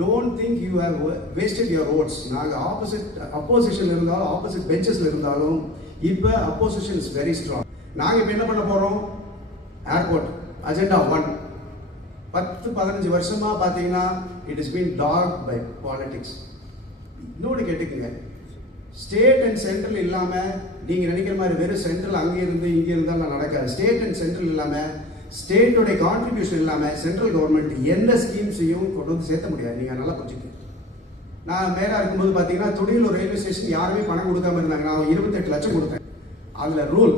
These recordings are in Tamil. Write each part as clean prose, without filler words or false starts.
don't think you have wasted your votes. நாங்கள் opposition இருந்தாலும் opposite benchesல இருந்தாலும் இப்போ opposition is very strong. நாங்கள் இப்போ என்ன பண்ண போகிறோம்? ஏர்போர்ட் அஜெண்டா 1 10-15 வருஷமா பார்த்தீங்கன்னா it has been dogged by politics. இன்னொன்று கேட்டுக்குங்க, ஸ்டேட் அண்ட் சென்ட்ரல் இல்லாமல் நீங்கள் நினைக்கிற மாதிரி வெறும் சென்ட்ரல் அங்கே இருந்து இங்கே இருந்தாலும் நடக்காது. ஸ்டேட் அண்ட் சென்ட்ரல் இல்லாமல், ஸ்டேட்டோடைய கான்ட்ரிபியூஷன் இல்லாமல் சென்ட்ரல் கவர்மெண்ட் எந்த ஸ்கீம்ஸையும் கொண்டு வந்து சேர்த்த முடியாது. நீங்கள் நல்லா புரிஞ்சுக்கணும். நான் மேலே இருக்கும்போது பார்த்தீங்கன்னா துடியலூர் ரயில்வே ஸ்டேஷன் யாருமே பணம் கொடுக்காம இருந்தாங்க. நான் 28 லட்சம் கொடுத்தேன். அதில் ரூல்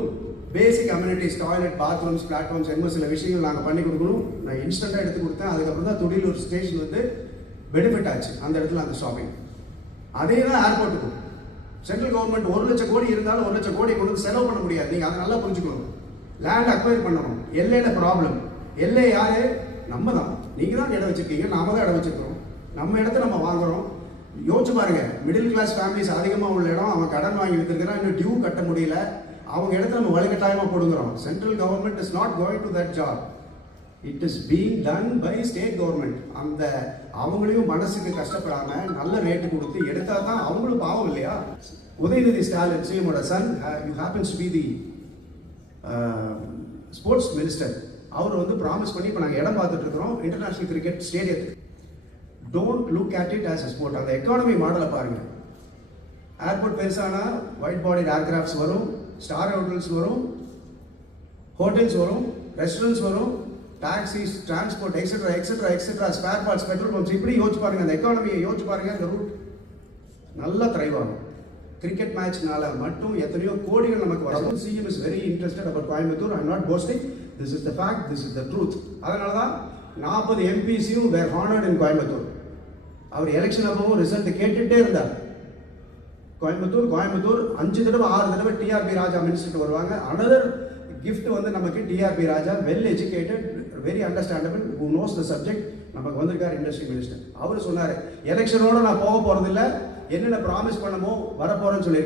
பேசிக் அம்யூனிட்டிஸ், டாய்லெட், பாத்ரூம்ஸ், பிளாட்ஃபார்ம்ஸ், என்ன சில விஷயங்கள் நாங்கள் பண்ணி கொடுக்கணும். நான் இன்ஸ்டண்ட்டாக எடுத்து கொடுத்தேன். அதுக்கப்புறம் தான் துடியலூர் ஸ்டேஷன் வந்து பெனிஃபிட் ஆச்சு அந்த இடத்துல அந்த ஷாப்பிங். அதே தான் ஏர்போர்ட்டுக்கும் சென்ட்ரல் கவர்மெண்ட் 1 லட்சம் கோடி இருந்தாலும் 1 லட்சம் கோடி கொண்டு செலவு பண்ண முடியாது. நீங்கள் அதை நல்லா புரிஞ்சுக்கணும். லேண்ட் அக்வயர் பண்ணணும். எல்லையில் ப்ராப்ளம். எல்லை யாரு? நம்ம தான். நீங்கள் தான் இடம் வச்சிருக்கீங்க, நாம தான் இடம் வச்சிருக்கிறோம். நம்ம இடத்த நம்ம வாங்குறோம். யோசிச்சு பாருங்க, மிடில் கிளாஸ் ஃபேமிலிஸ் அதிகமாக உள்ள இடம் அவன் கடன் வாங்கி வித்துருக்கிறான், இன்னும் டியூ கட்ட முடியல. அவங்க இடத்துல நம்ம வலுக்கட்டாயமாக போடுங்கிறோம். Central government is not going to that job. It is being done by state government. அந்த அவங்களையும் மனசுக்கு கஷ்டப்படாமல் நல்ல ரேட்டு கொடுத்து எடுத்தால் தான் அவங்களும் பாவம் இல்லையா? உதயநிதி ஸ்டாலின் சிஎமோட son happens to be the sports minister. அவர் வந்து ப்ராமிஸ் பண்ணி இப்போ நாங்கள் இடம் பார்த்துட்டு இருக்கிறோம் இன்டர்நேஷனல் கிரிக்கெட் ஸ்டேடியத்துக்கு. Don't look at it as a sport. அந்த எக்கானமி மாடலை பாருங்கள். ஏர்போர்ட் பெருசானா ஒயிட் பாடி ஏர்கிராஃப்ட்ஸ் வரும், ஸ்டார் ஹோட்டல்ஸ் வரும், ஹோட்டல்ஸ் வரும், ரெஸ்டாரண்ட்ஸ் வரும், taxis, transport, etcetera etcetera etcetera, spare parts, petrol pumps, இப்படி யோசிச்சு பாருங்க. அந்த எக்கானமியை யோசிச்சு பாருங்க. அந்த ரூட் நல்லா த்ரைவாகும். கிரிக்கெட் மேட்ச்னால மட்டும் எத்தனையோ கோடிகள் நமக்கு வரும். CM is very interested about Coimbatore. I am not posting, this is the fact, this is the truth. அதனால தான் 40 எம்பிசியும் வேர் ஹானர்ட் இன் கோயம்புத்தூர். அவர் எலெக்ஷன் அப்பவும் ரிசல்ட் கேட்டுட்டே இருந்தார். கோயம்புத்தூர் 5 தடவை 6 தடவை டிஆர்பி ராஜா மினிஸ்டர் வருவாங்க. அனதர் கிஃப்ட் வந்து நமக்கு TRB Rajaa, well educated, very understandable, who knows the subject, நமக்கு வந்திருக்கார் இண்டஸ்ட்ரி மினிஸ்டர். அவர் சொன்னார், எலெக்ஷனோட நான் போக போறதில்லை, என்னென்ன ப்ராமிஸ் பண்ணமோ வரப்போறேன்னு சொல்லியிருக்காரு.